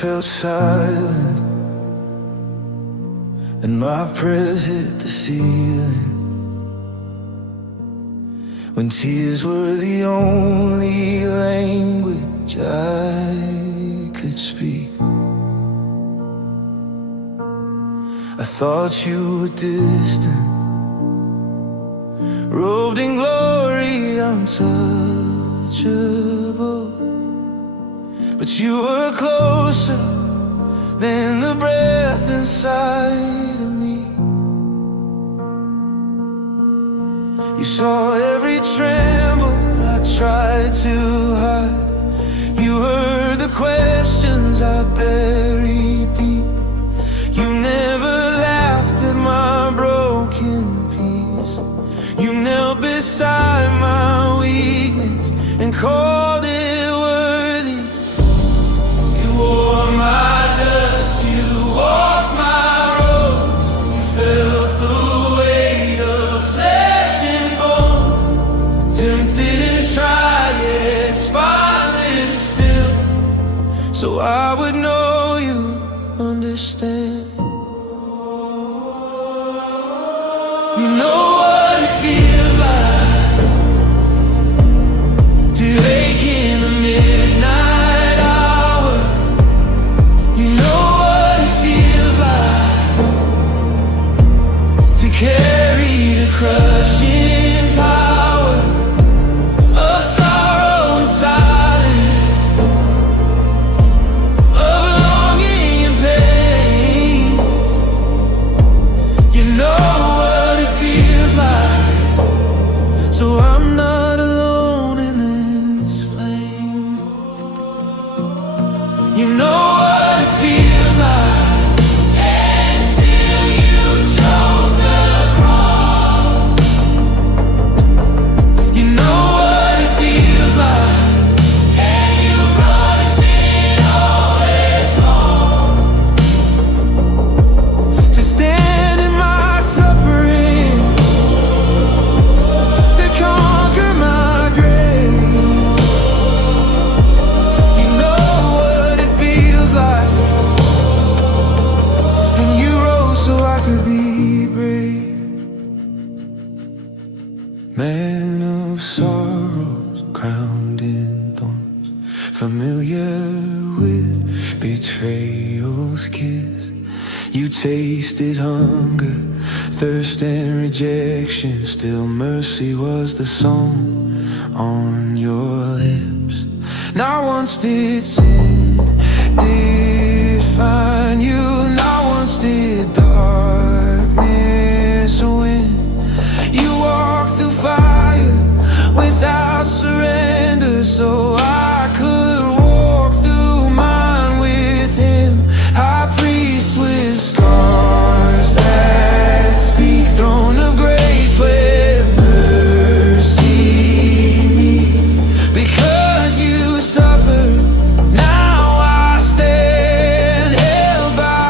felt silent, and my prayers hit the ceiling. When tears were the only language I could speak, I thought you were distant, robed in glory, untouchable. But you were closer than the breath inside of me. You saw every tremble I tried to hide. You heard the questions I buried deep. You never laughed at my broken piece. You knelt beside my weakness and called it worthy. You wore my dust, you walked my roads. You felt the weight of flesh and bone, tempted and tried, yet spotless still. So I would know you understand. You know what it feels like to wake in the midnight hour. You know what it feels like to carry the crushing power of sorrow and silence, of longing and pain. You know what it feels like, so I'm not alone in this flame. You know what it feels like, and still you chose the cross. You know what it feels like, and you brought it all its wrong. To stand in my suffering, to conquer my grave. You know what it feels like, and you rose so I could be brave. Man of sorrows, crowned in thorns, familiar with betrayal's kiss. You tasted hunger, thirst and rejection. Still mercy was the song on your lips. Not once did sin define you. Not once did darkness win. You walked through fire without surrender, so I could walk through mine with him. High priest with scars that speak, throne of grace where mercy meets. Because you suffered, now I stand held by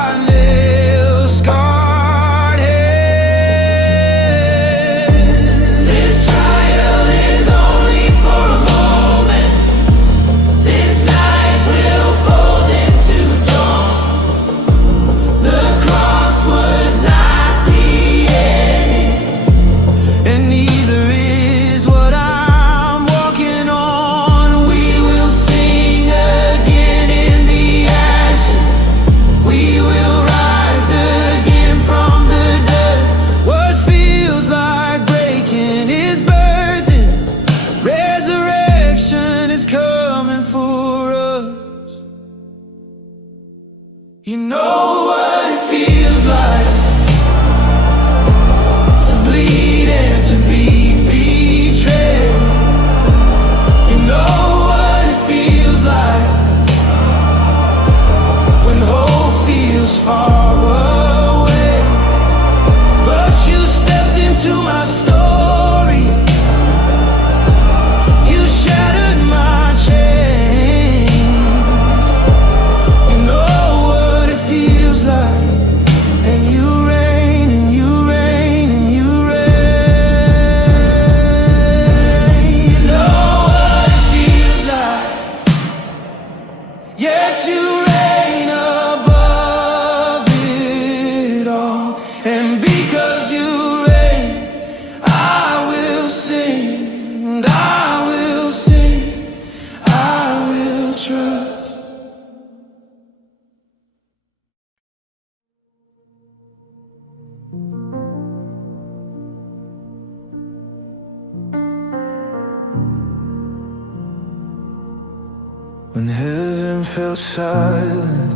When heaven felt silent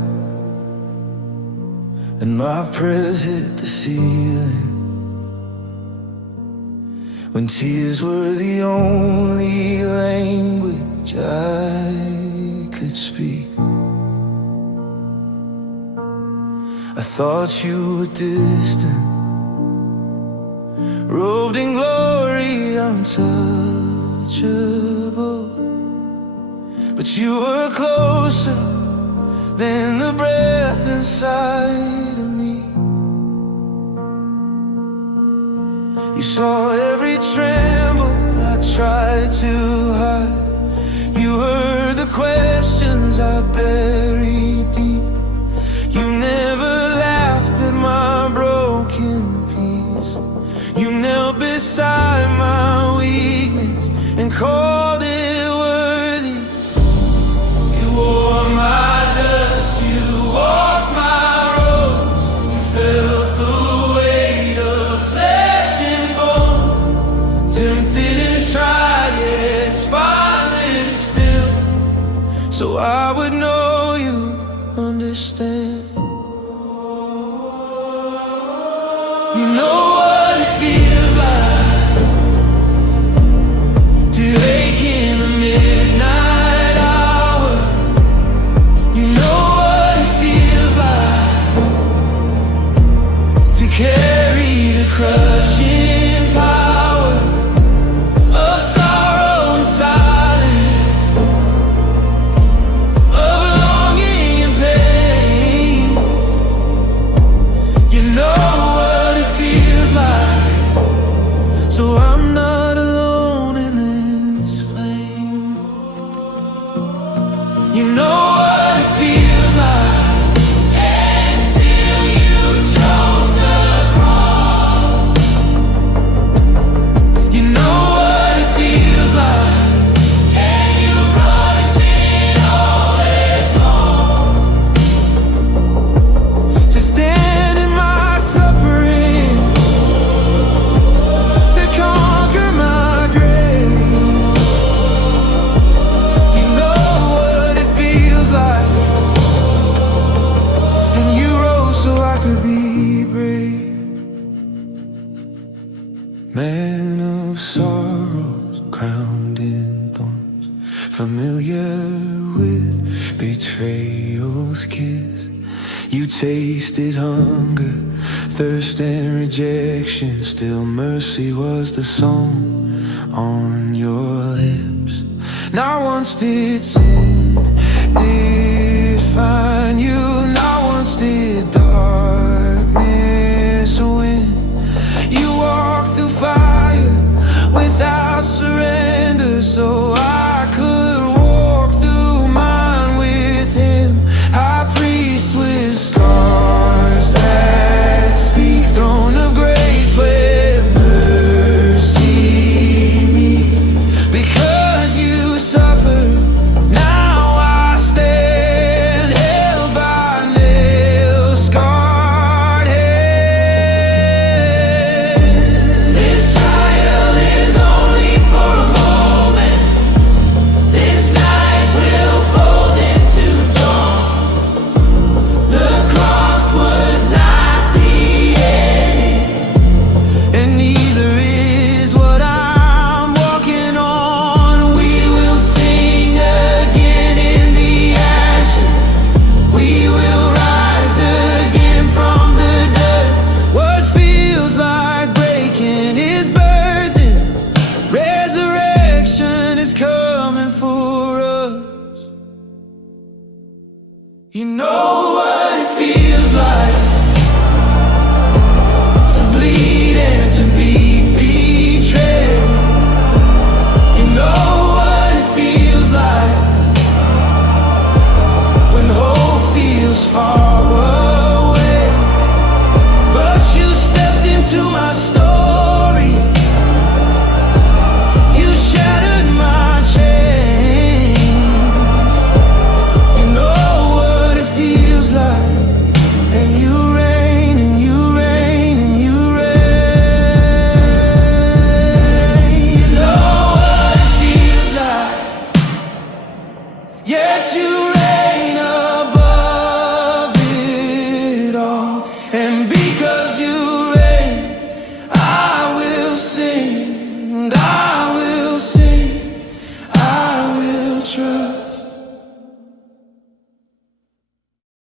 and my prayers hit the ceiling, when tears were the only language I could speak, I thought you were distant, robed in glory, untouchable. But you were closer than the breath inside of me. You saw every tremble I tried to hide. You heard the questions I buried deep. You never laughed at my broken piece. You knelt beside my weakness and called it worthy. You wore my dust, you walked my roads. You felt the weight of flesh and bone, tempted and tried, yet spotless still. So I would know you understand. You know what it feels like to wake in the midnight hour. You know what it feels like to carry the crushing power of sorrow and silence, of longing and pain. You know what it feels like, so I'm not alone in this flame. You know what it feels like, and still you chose the cross. You know what it feels like, and you brought it all this long. To stand in my suffering, to conquer my grave. You know what it feels like, and you rose so I could be brave. Man of sorrows, crowned in thorns, familiar with betrayal's kiss. You tasted hunger, thirst and rejection. Still mercy was the song on your lips. Not once did sin define you, not once did